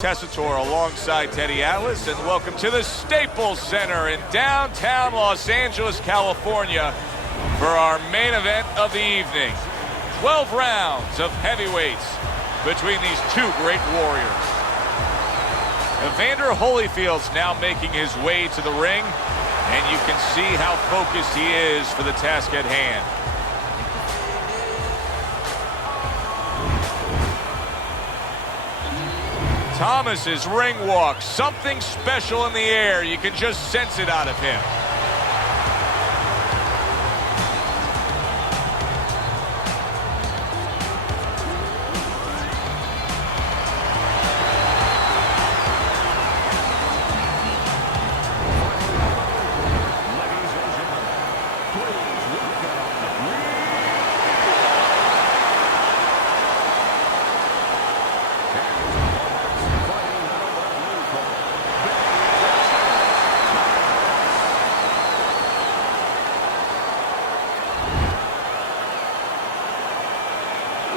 Tessitore alongside Teddy Atlas, and welcome to the Staples Center in downtown Los Angeles, California for our main event of the evening. 12 rounds of heavyweights between these two great warriors. Evander Holyfield's now making his way to the ring, and you can see how focused he is for the task at hand. Thomas's ring walk, something special in the air. You can just sense it out of him.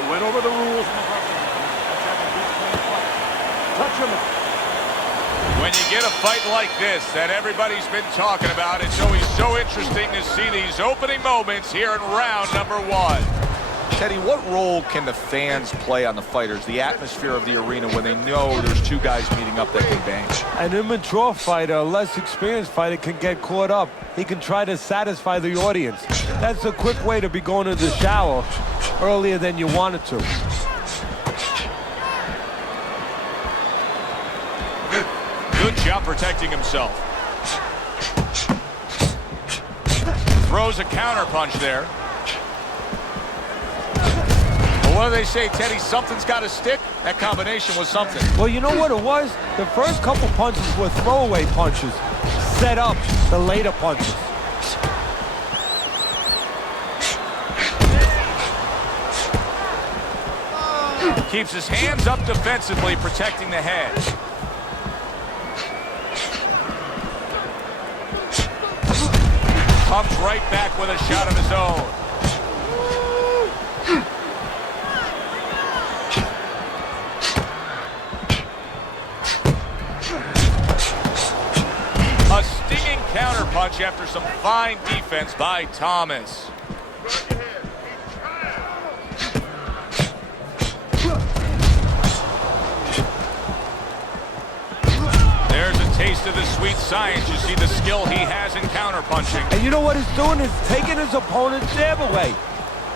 Went over the rules. Touch him. When you get a fight like this that everybody's been talking about, it's always so interesting to see these opening moments here in round number one. Teddy, what role can the fans play on the fighters, the atmosphere of the arena when they know there's two guys meeting up that can bang? An immature fighter, a less experienced fighter, can get caught up. He can try to satisfy the audience. That's a quick way to be going to the shower earlier than you wanted to. Good job protecting himself. Throws a counter punch there. Well, what do they say, Teddy? Something's got to stick. That combination was something. Well, you know what it was? The first couple punches were throwaway punches, set up the later punches. Keeps his hands up defensively, protecting the head. Comes right back with a shot of his own. A stinging counterpunch after some fine defense by Thomas. There's a taste of the sweet science. You see the skill he has in counterpunching. And you know what he's doing? He's taking his opponent's jab away.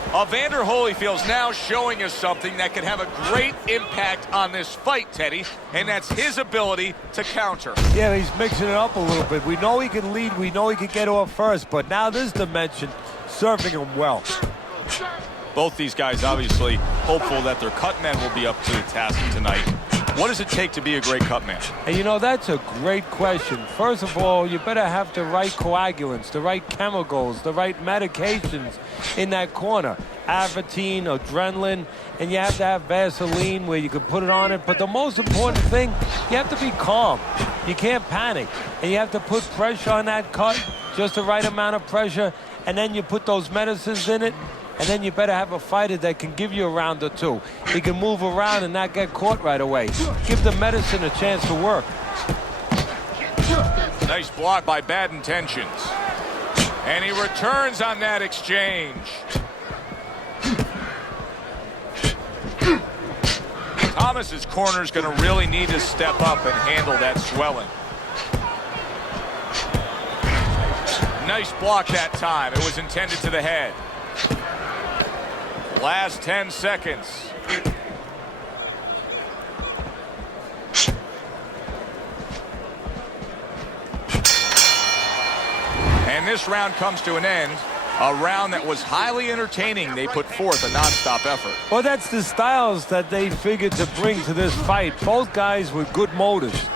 Evander Holyfield's now showing us something that can have a great impact on this fight, Teddy, and that's his ability to counter. Yeah, he's mixing it up a little bit. We know he can lead. We know he can get off first, but now this dimension, serving him well. Both these guys obviously hopeful that their cut men will be up to the task tonight. What does it take to be a great cut man? And you know, that's a great question. First of all, you better have the right coagulants, the right chemicals, the right medications in that corner. Avatine, adrenaline, and you have to have Vaseline where you can put it on it. But the most important thing, you have to be calm. You can't panic. And you have to put pressure on that cut, just the right amount of pressure, and then you put those medicines in it. And then you better have a fighter that can give you a round or two. He can move around and not get caught right away. Give the medicine a chance to work. Nice block by Bad Intentions. And he returns on that exchange. Thomas's corner is going to really need to step up and handle that swelling. Nice block that time. It was intended to the head. Last 10 seconds. And this round comes to an end. A round that was highly entertaining. They put forth a non-stop effort. Well, that's the styles that they figured to bring to this fight. Both guys with good motives.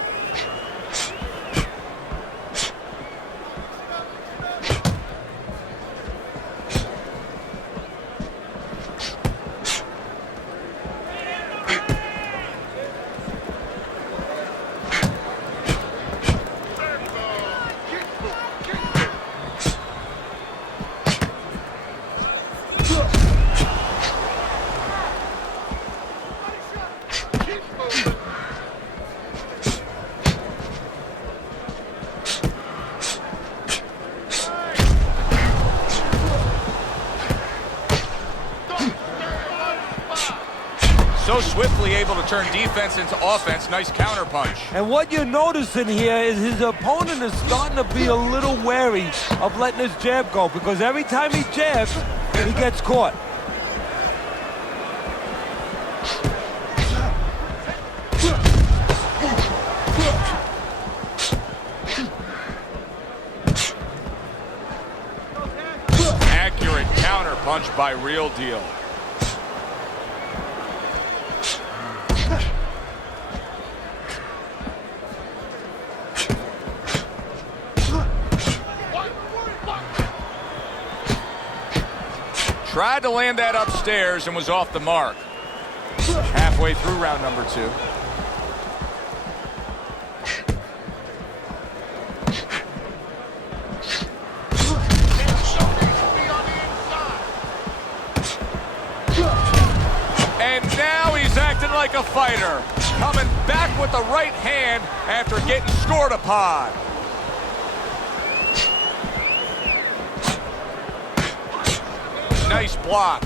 swiftly able to turn defense into offense. Nice counter punch. And what you're noticing here is his opponent is starting to be a little wary of letting his jab go, because every time he jabs, he gets caught. Accurate counter punch by Real Deal. Tried to land that upstairs and was off the mark. Halfway through round number 2. And now he's acting like a fighter, coming back with the right hand after getting scored upon. Nice block.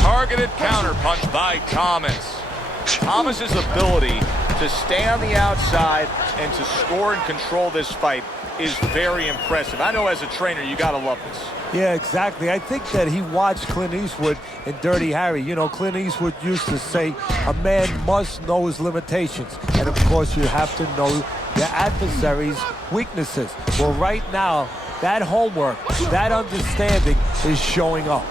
Targeted counter punch by Thomas. Thomas's ability to stay on the outside and to score and control this fight is very impressive. I know as a trainer, you gotta love this. Yeah, exactly. I think that he watched Clint Eastwood in Dirty Harry. You know, Clint Eastwood used to say, a man must know his limitations. And of course, you have to know your adversary's weaknesses. Well, right now, that homework, that understanding is showing up.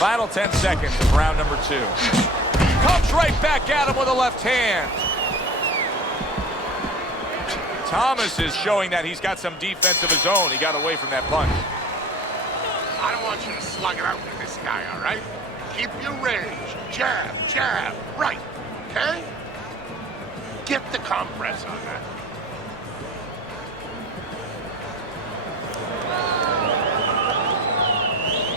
Final 10 seconds of round number 2. Comes right back at him with a left hand. Thomas is showing that he's got some defense of his own. He got away from that punch. I don't want you to slug it out with this guy, all right? Keep your range. Jab, jab, right, okay? Get the compress on that.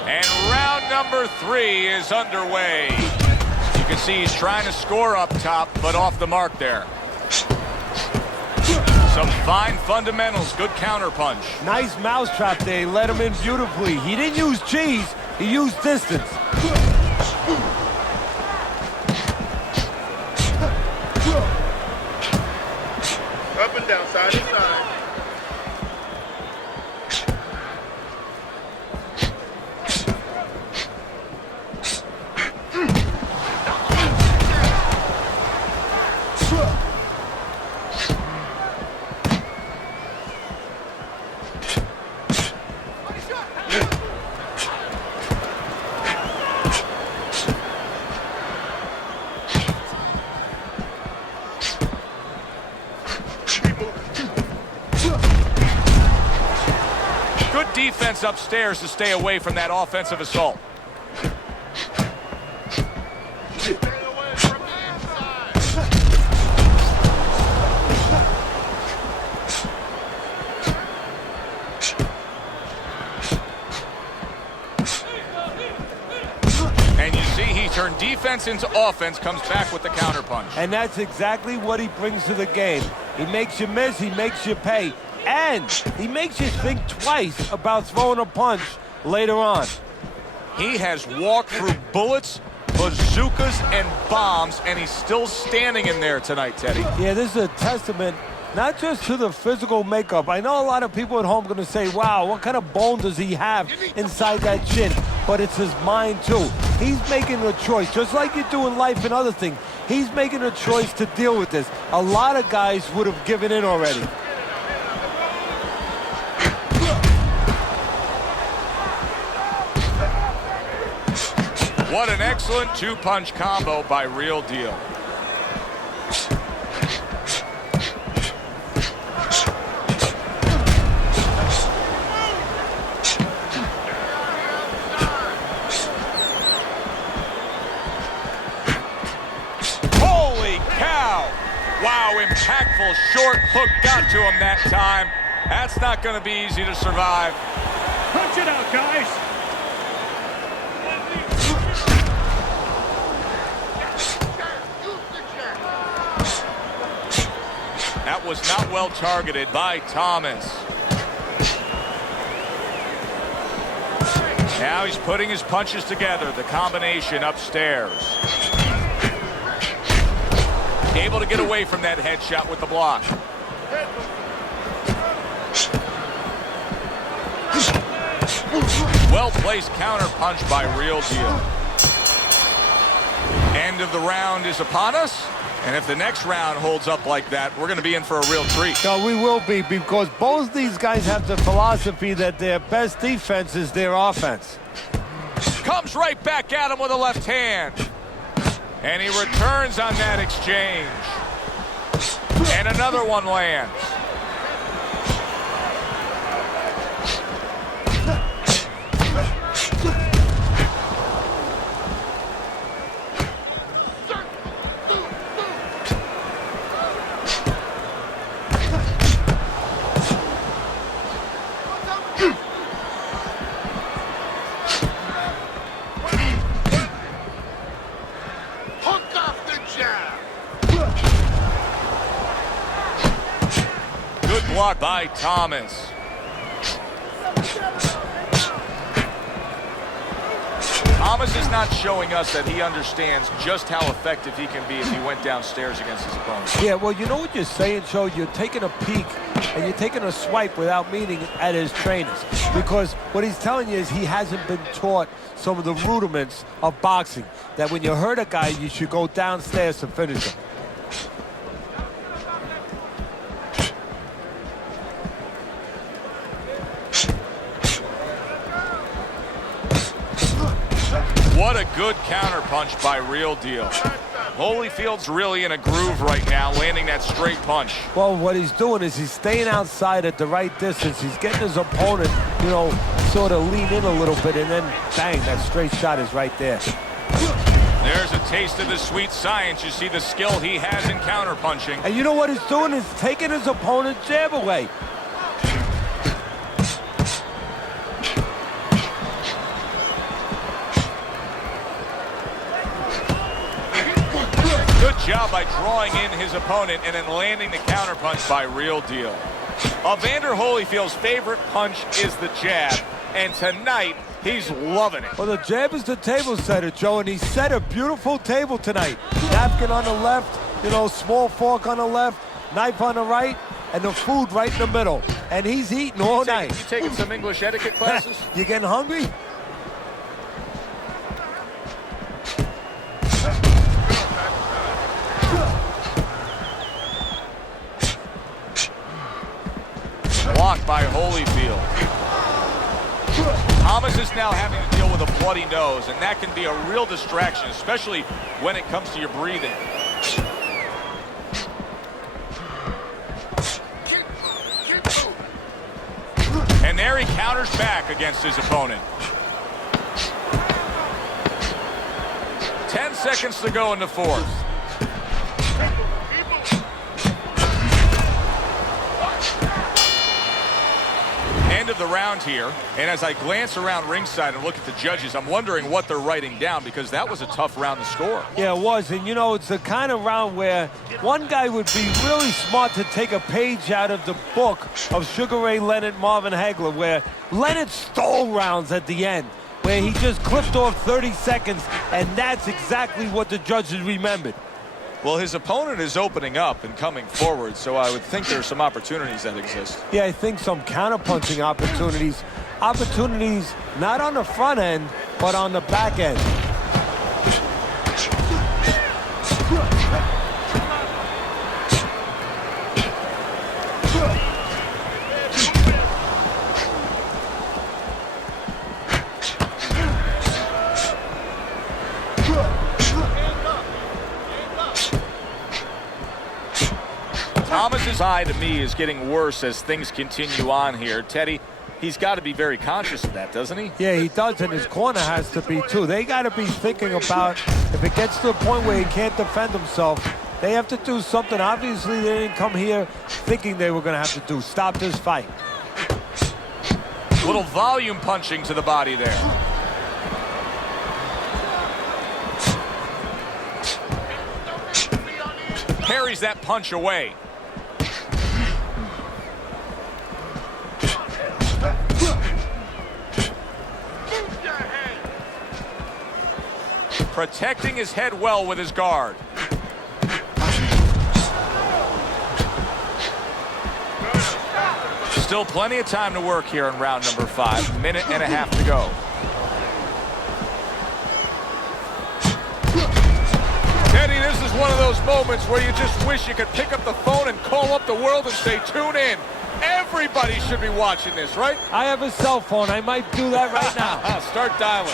And round number 3 is underway. You can see he's trying to score up top, but off the mark there. Some fine fundamentals, good counter punch. Nice mousetrap there. He let him in beautifully. He didn't use cheese, he used distance. Up and down, side to side. Good defense upstairs to stay away from that offensive assault. Stay away from the inside. And you see he turned defense into offense, comes back with the counter punch. And that's exactly what he brings to the game. He makes you miss, he makes you pay. And he makes you think twice about throwing a punch later on. He has walked through bullets, bazookas, and bombs, and he's still standing in there tonight, Teddy. Yeah, this is a testament not just to the physical makeup. I know a lot of people at home are going to say, wow, what kind of bone does he have inside that chin? But it's his mind, too. He's making a choice, just like you do in life and other things. He's making a choice to deal with this. A lot of guys would have given in already. What an excellent two-punch combo by Real Deal. Holy cow! Wow, impactful short hook got to him that time. That's not going to be easy to survive. Punch it out, guys. That was not well targeted by Thomas. Now he's putting his punches together, the combination upstairs. Able to get away from that headshot with the block. Well-placed counter punch by Real Deal. End of the round is upon us. And if the next round holds up like that, we're going to be in for a real treat. No, we will be, because both these guys have the philosophy that their best defense is their offense. Comes right back at him with a left hand. And he returns on that exchange. And another one lands. Blocked by Thomas. Thomas is not showing us that he understands just how effective he can be if he went downstairs against his opponent. Yeah, well, you know what you're saying, Joe? You're taking a peek and you're taking a swipe without meaning at his trainers. Because what he's telling you is he hasn't been taught some of the rudiments of boxing. That when you hurt a guy, you should go downstairs to finish him. What a good counter punch by Real Deal. Holyfield's really in a groove right now, landing that straight punch. Well, what he's doing is he's staying outside at the right distance. He's getting his opponent, you know, sort of lean in a little bit, and then bang, that straight shot is right there. There's a taste of the sweet science. You see the skill he has in counter punching. And you know what he's doing is taking his opponent's jab away. Good job by drawing in his opponent and then landing the counterpunch by Real Deal. Evander Holyfield's favorite punch is the jab, and tonight he's loving it. Well, the jab is the table setter, Joe, and he set a beautiful table tonight. Napkin on the left, you know, small fork on the left, knife on the right, and the food right in the middle. And he's eating all night. You taking some English etiquette classes? You getting hungry? Blocked by Holyfield. Thomas is now having to deal with a bloody nose, and that can be a real distraction, especially when it comes to your breathing. And there he counters back against his opponent. 10 seconds to go in the fourth. End of the round here, and as I glance around ringside and look at the judges, I'm wondering what they're writing down, because that was a tough round to score. Yeah, it was, and you know, it's the kind of round where one guy would be really smart to take a page out of the book of Sugar Ray Leonard, Marvin Hagler, where Leonard stole rounds at the end, where he just clipped off 30 seconds, and that's exactly what the judges remembered. Well, his opponent is opening up and coming forward, so I would think there's some opportunities that exist. Yeah, I think some counter-punching opportunities. Opportunities not on the front end, but on the back end. Thomas's eye, to me, is getting worse as things continue on here. Teddy, he's got to be very conscious of that, doesn't he? Yeah, he does, and his corner has to be, too. They got to be thinking about, if it gets to the point where he can't defend himself, They have to do something. Obviously, they didn't come here thinking they were going to have to do. Stop this fight. Little volume punching to the body there. Parries that punch away. Protecting his head well with his guard. Still plenty of time to work here in round number 5. Minute and a half to go. Teddy, this is one of those moments where you just wish you could pick up the phone and call up the world and say, tune in. Everybody should be watching this, right? I have a cell phone. I might do that right now. Start dialing.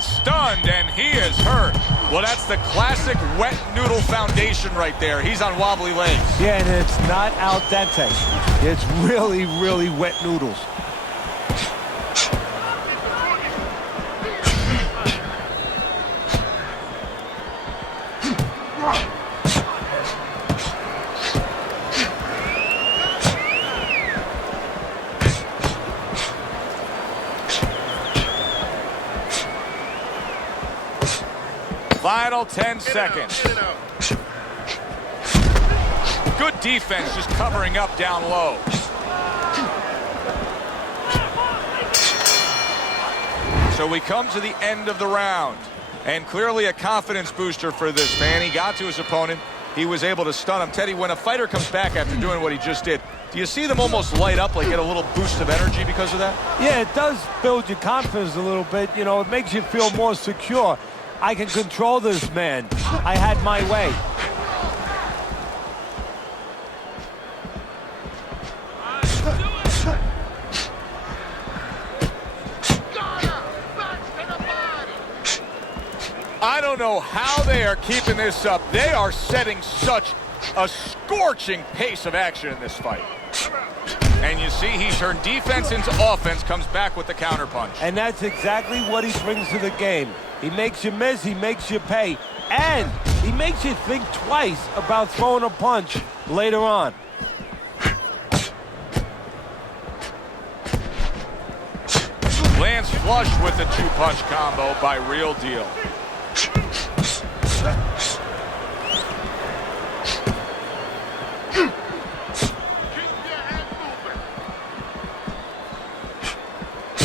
Stunned, and he is hurt. Well, that's the classic wet noodle foundation right there. He's on wobbly legs. Yeah, and it's not al dente. It's really, really wet noodles. Final 10 seconds. Good defense, just covering up down low. So we come to the end of the round. And clearly a confidence booster for this man. He got to his opponent. He was able to stun him. Teddy, when a fighter comes back after doing what he just did, do you see them almost light up, like get a little boost of energy because of that? Yeah, it does build your confidence a little bit. You know, it makes you feel more secure. I can control this man. I had my way. I don't know how they are keeping this up. They are setting such a scorching pace of action in this fight. And you see he turned defense into offense, comes back with the counterpunch. And that's exactly what he brings to the game. He makes you miss, he makes you pay, and he makes you think twice about throwing a punch later on. Lands flush with the two-punch combo by Real Deal.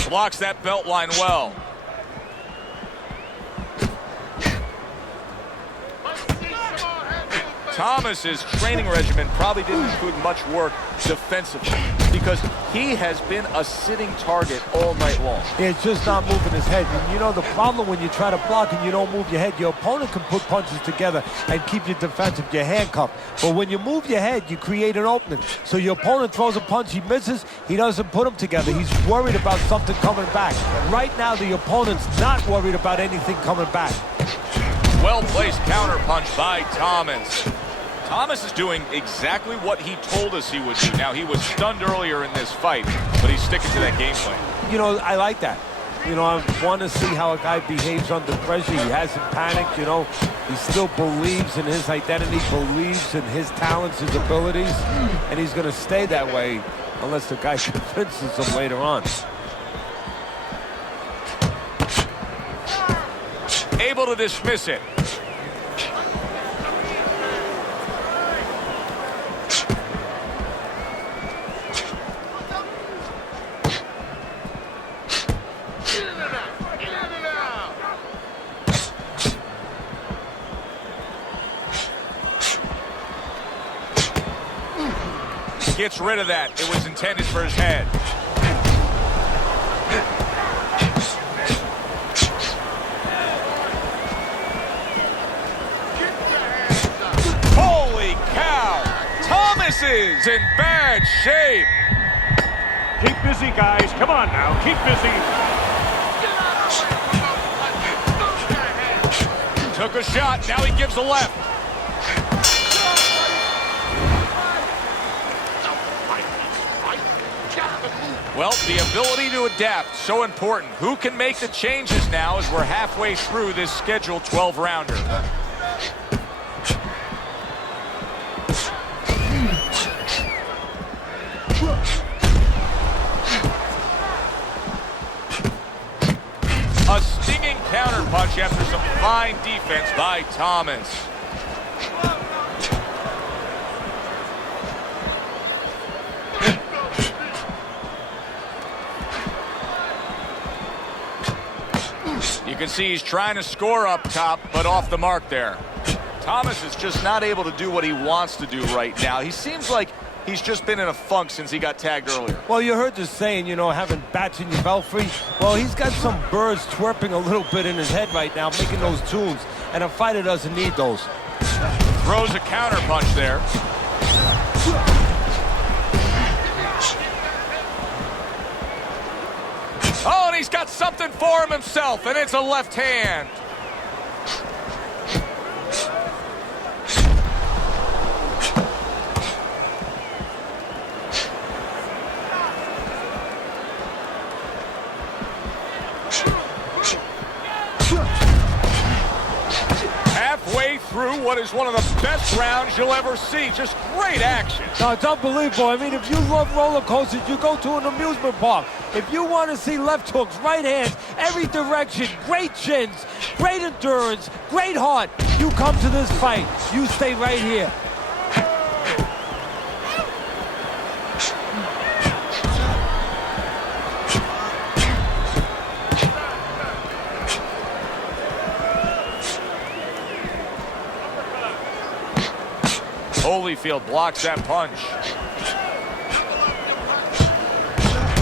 Blocks that belt line well. Thomas's training regimen probably didn't include much work defensively because he has been a sitting target all night long. Yeah, it's just not moving his head. And you know the problem when you try to block and you don't move your head, your opponent can put punches together and keep you defensive, you're handcuffed. But when you move your head, you create an opening. So your opponent throws a punch, he misses, he doesn't put them together. He's worried about something coming back. Right now, the opponent's not worried about anything coming back. Well-placed counterpunch by Thomas. Thomas is doing exactly what he told us he would do. Now, he was stunned earlier in this fight, but he's sticking to that game plan. You know, I like that. You know, I want to see how a guy behaves under pressure. He hasn't panicked, you know. He still believes in his identity, believes in his talents, his abilities, and he's going to stay that way unless the guy convinces him later on. Able to dismiss it. Gets rid of that. It was intended for his head. Holy cow! Thomas is in bad shape. busy, guys. Come on now, keep busy. Took a shot, now he gives a left. Well, the ability to adapt, so important. Who can make the changes now as we're halfway through this scheduled 12-rounder? A stinging counterpunch after some fine defense by Thomas. You can see he's trying to score up top, but off the mark there. Thomas is just not able to do what he wants to do right now. He seems like he's just been in a funk since he got tagged earlier. Well, you heard the saying, you know, having bats in your belfry. Well, he's got some birds chirping a little bit in his head right now, making those tunes, and a fighter doesn't need those. Throws a counter punch there. Oh, and he's got something for him himself, and it's a left hand. Halfway through what is one of the best rounds you'll ever see. Just great action. No, it's unbelievable. I mean, if you love roller coasters, you go to an amusement park. If you want to see left hooks, right hands, every direction, great chins, great endurance, great heart, you come to this fight. You stay right here. Holyfield blocks that punch.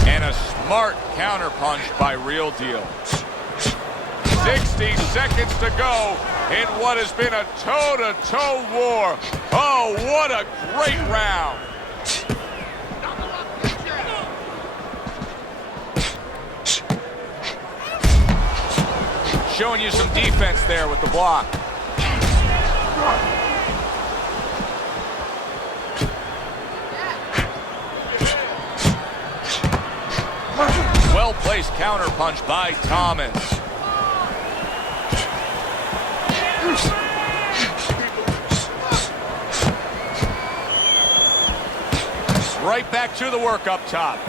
And a smart counter punch by Real Deal. 60 seconds to go in what has been a toe-to-toe war. Oh, what a great round. Showing you some defense there with the block. Well-placed counter punch by Thomas. Right back to the work up top.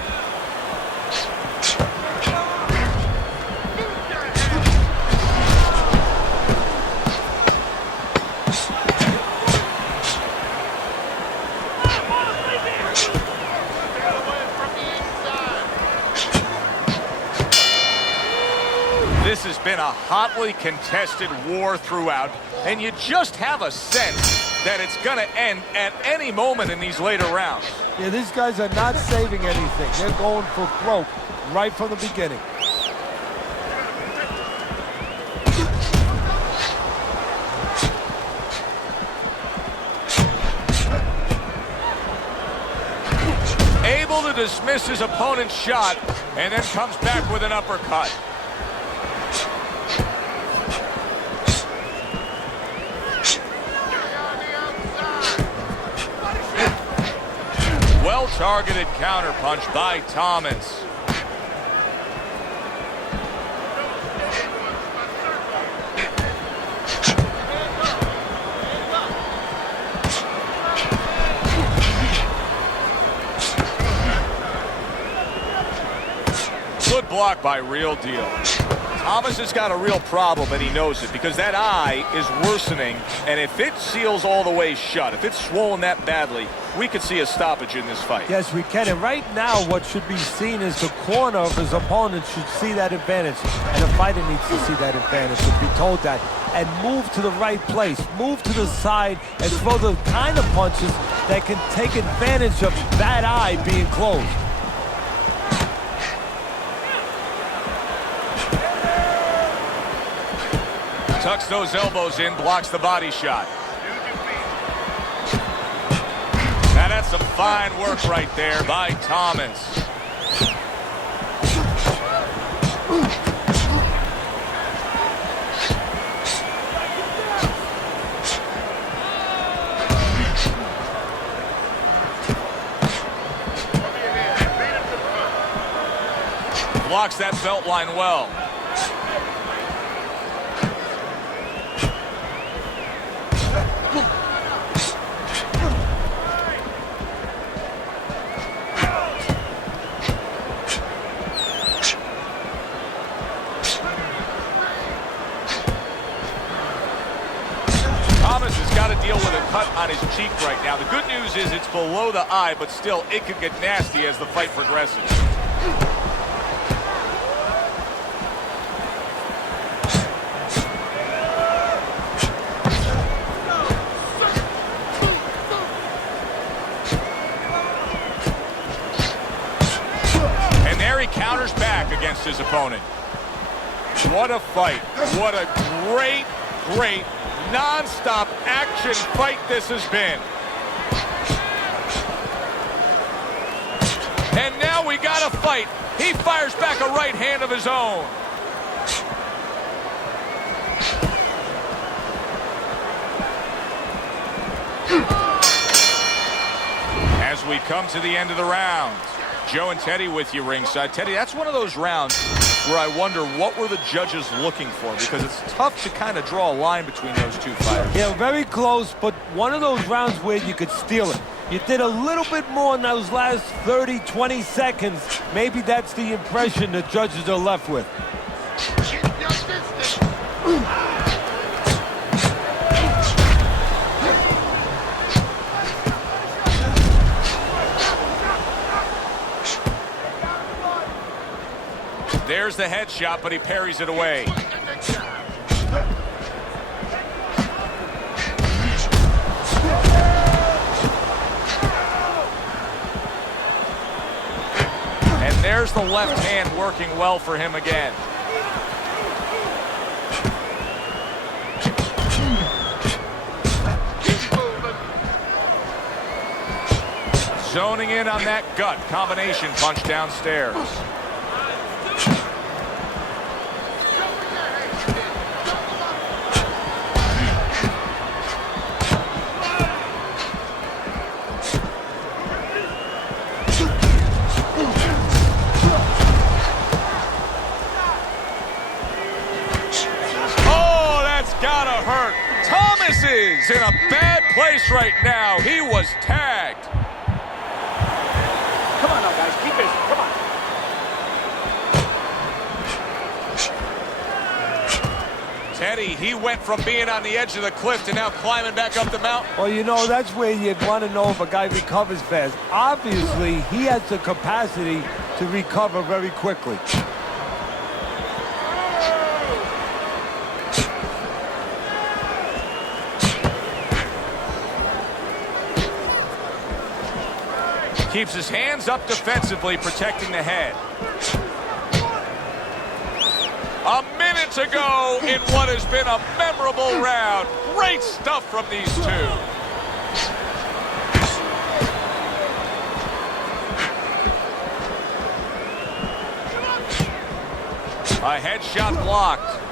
This has been a hotly contested war throughout, and you just have a sense that it's going to end at any moment in these later rounds. Yeah, these guys are not saving anything. They're going for broke right from the beginning. Able to dismiss his opponent's shot, and then comes back with an uppercut. Well-targeted counterpunch by Thomas. Good block by Real Deal. Thomas has got a real problem, and he knows it, because that eye is worsening, and if it seals all the way shut, if it's swollen that badly, we could see a stoppage in this fight. Yes, we can. And right now, what should be seen is the corner of his opponent should see that advantage. And the fighter needs to see that advantage, should be told that. And move to the right place. Move to the side and throw the kind of punches that can take advantage of that eye being closed. Tucks those elbows in, blocks the body shot. Now that's some fine work right there by Thomas. Blocks that belt line well. Thomas has got to deal with a cut on his cheek right now. The good news is it's below the eye, but still it could get nasty as the fight progresses. And there he counters back against his opponent. What a fight. What a great, great non-stop action fight this has been. And now we got a fight. He fires back a right hand of his own. As we come to the end of the round, Joe and Teddy with you ringside. Teddy, that's one of those rounds where I wonder what were the judges looking for, because it's tough to kind of draw a line between those two fighters. Yeah, very close, but one of those rounds where you could steal it. You did a little bit more in those last 30, 20 seconds. Maybe that's the impression the judges are left with. Keep your distance. There's the headshot, but he parries it away. And there's the left hand working well for him again. Zoning in on that gut combination punch downstairs. Gotta hurt. Thomas is in a bad place right now. He was tagged. Come on now, guys. Keep busy. Come on. Teddy, he went from being on the edge of the cliff to now climbing back up the mountain. Well, you know, that's where you'd want to know if a guy recovers fast. Obviously, he has the capacity to recover very quickly. Keeps his hands up defensively, protecting the head. A minute to go in what has been a memorable round. Great stuff from these two. A headshot blocked.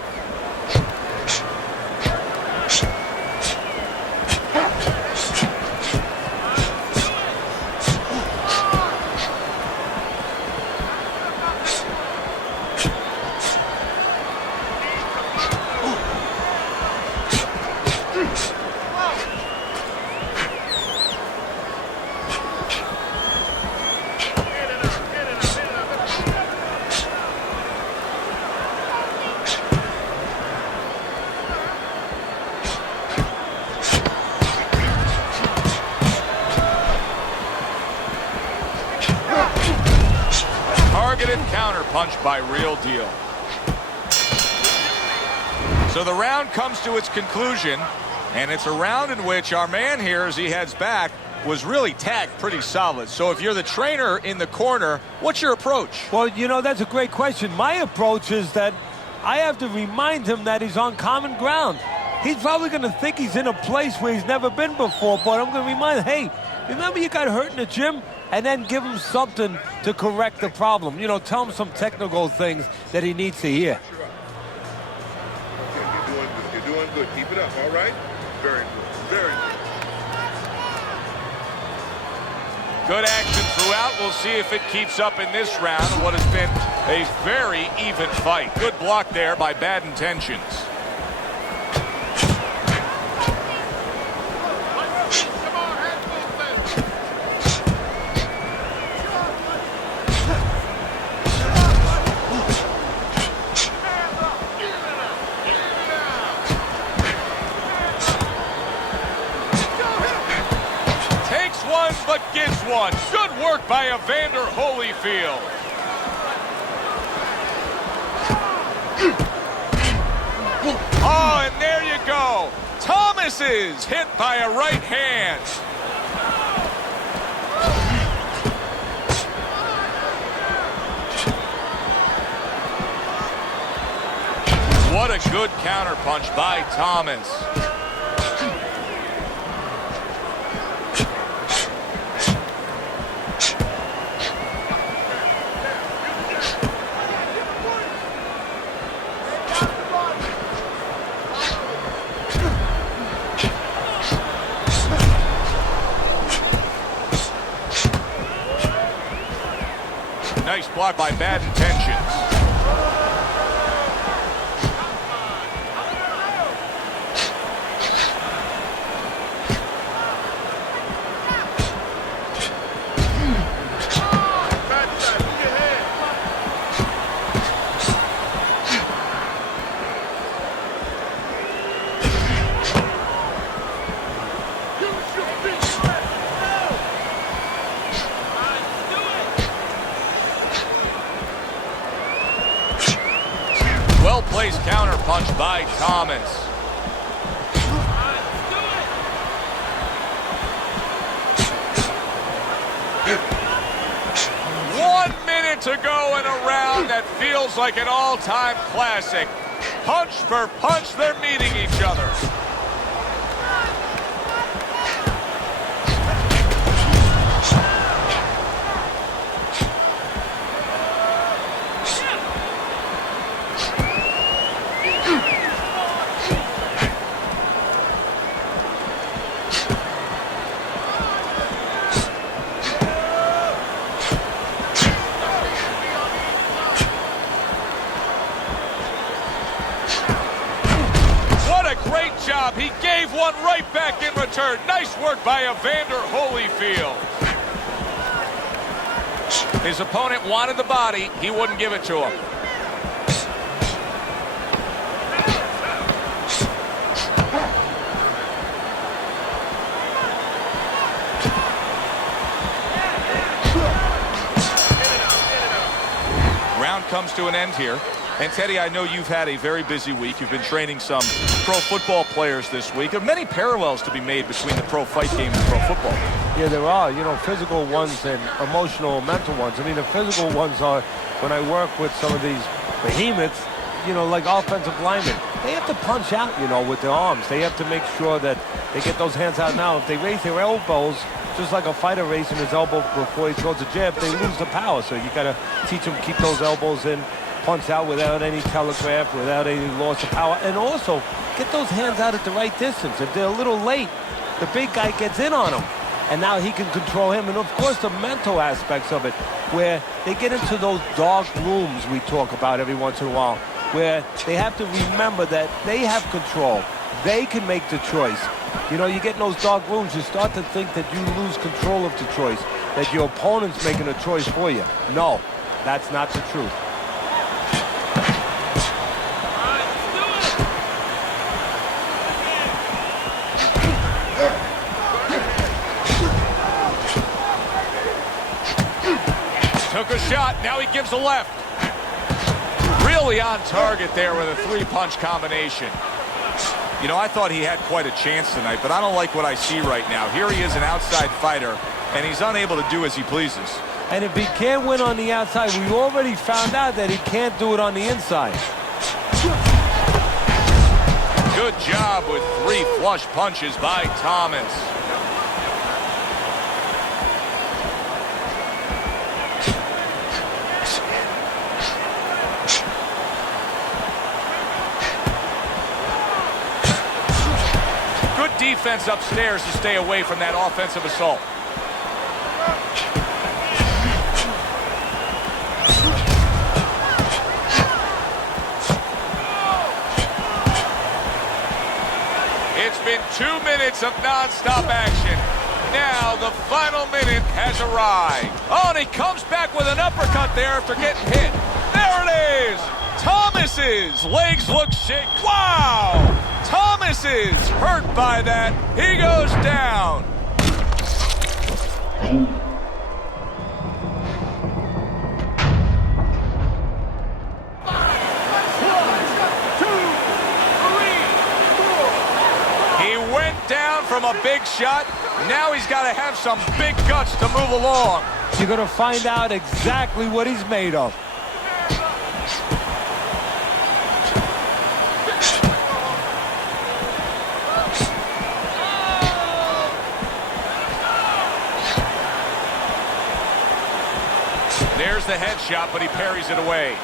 Targeted counter punch by Real Deal. So the round comes to its conclusion, and it's a round in which our man here, as he heads back, was really tagged pretty solid. So if you're the trainer in the corner, what's your approach? Well, you know, that's a great question. My approach is that I have to remind him that he's on common ground. He's probably going to think he's in a place where he's never been before, but I'm going to remind him, hey, remember you got hurt in the gym? and then give him something to correct the problem. You know, tell him some technical things that he needs to hear. Okay, you're doing good. You're doing good. Keep it up, all right? Very good. Very good. Good action throughout. We'll see if it keeps up in this round, what has been a very even fight. Good block there by Bad Intentions. Come on, head movement. Takes one, but gives one. Good work by Evander Holyfield. Oh, and there you go. Thomas is hit by a right hand. What a good counterpunch by Thomas. Nice block by Bad Intentions. Well-placed counterpunch by Thomas. One minute to go in a round that feels like an all-time classic. Punch for punch, they're meeting each other. Great job. He gave one right back in return. Nice work by Evander Holyfield. His opponent wanted the body. He wouldn't give it to him. Round comes to an end here. And Teddy, I know you've had a very busy week. You've been training some pro football players this week. There are many parallels to be made between the pro fight game and pro football. Yeah, there are, you know, physical ones and emotional and mental ones. I mean, the physical ones are when I work with some of these behemoths, you know, like offensive linemen. They have to punch out, you know, with their arms. They have to make sure that they get those hands out now. If they raise their elbows, just like a fighter raising his elbow before he throws a jab, they lose the power. So you got to teach them to keep those elbows in, punch out without any telegraph, without any loss of power, and also get those hands out at the right distance. If they're a little late, the big guy gets in on them, and now he can control him. And of course, the mental aspects of it, where they get into those dark rooms we talk about every once in a while, where they have to remember that they have control. They can make the choice. You know, you get in those dark rooms, you start to think that you lose control of the choice, that your opponent's making a choice for you. No, that's not the truth. Took a shot, now he gives a left. Really on target there with a three-punch combination. You know, I thought he had quite a chance tonight, but I don't like what I see right now. Here he is, an outside fighter, and he's unable to do as he pleases. And if he can't win on the outside, we already found out that he can't do it on the inside. Good job with three flush punches by Thomas. defense upstairs to stay away from that offensive assault. It's been 2 minutes of non-stop action. Now the final minute has arrived. Oh, and he comes back with an uppercut there after getting hit. There it is. Thomas's legs look sick. Wow. Thomas is hurt by that. He goes down. He went down from a big shot. Now he's got to have some big guts to move along. You're going to find out exactly what he's made of. There's the headshot, but he parries it away.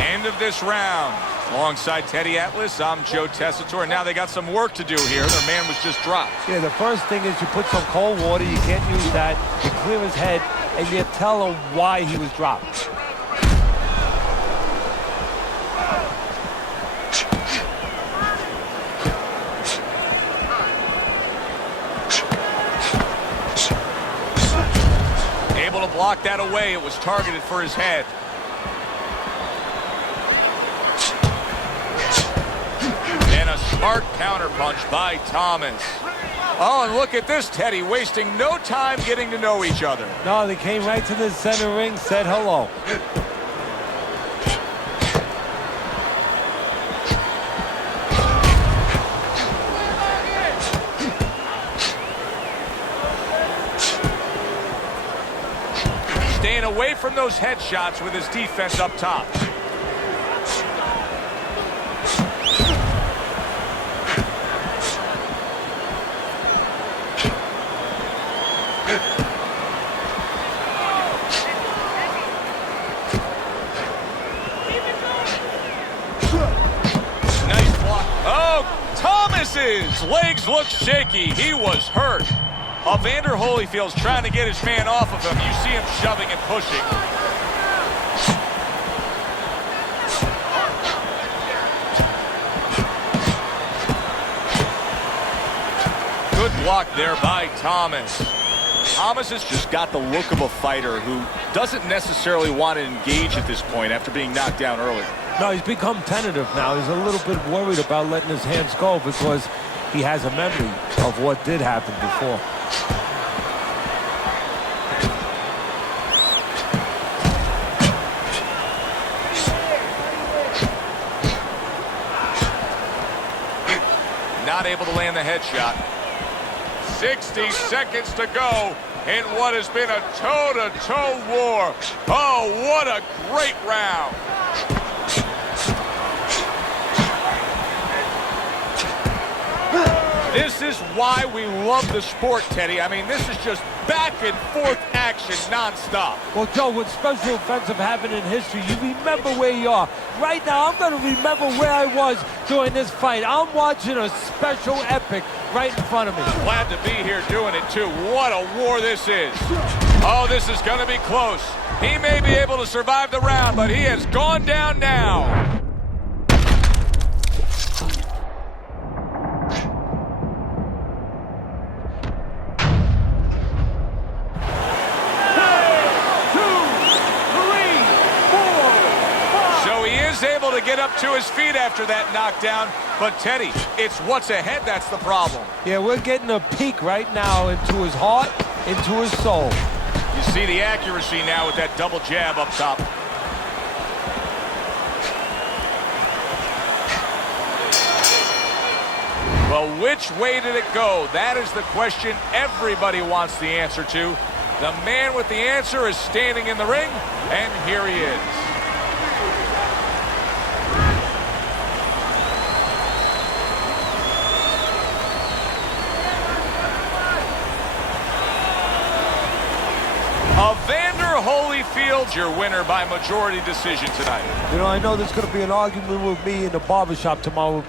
End of this round. Alongside Teddy Atlas, I'm Joe Tessitore. Now they got some work to do here. Their man was just dropped. Yeah, the first thing is you put some cold water. You can't use that. You clear his head, and you tell him why he was dropped. Able to block that away. It was targeted for his head. Smart counterpunch by Thomas. Oh, and look at this, Teddy, wasting no time getting to know each other. No, they came right to the center ring, said hello. Staying away from those headshots with his defense up top. His legs look shaky. He was hurt. Evander Holyfield's trying to get his man off of him. You see him shoving and pushing. Good block there by Thomas. Thomas has just got the look of a fighter who doesn't necessarily want to engage at this point after being knocked down earlier. No, he's become tentative now. He's a little bit worried about letting his hands go because he has a memory of what did happen before. Not able to land the headshot. 60 seconds to go in what has been a toe-to-toe war. Oh, what a great round. This is why we love the sport, Teddy. I mean, this is just back and forth action nonstop. Well, Joe, with special events have happened in history, you remember where you are. Right now, I'm going to remember where I was during this fight. I'm watching a special epic right in front of me. Glad to be here doing it, too. What a war this is. Oh, this is going to be close. He may be able to survive the round, but he has gone down now. Able to get up to his feet after that knockdown, but Teddy, it's what's ahead that's the problem. Yeah, we're getting a peek right now into his heart, into his soul. You see the accuracy now with that double jab up top. Well, which way did it go? That is the question everybody wants the answer to. The man with the answer is standing in the ring, and here he is. Evander Holyfield, your winner by majority decision tonight. You know, I know there's going to be an argument with me in the barbershop tomorrow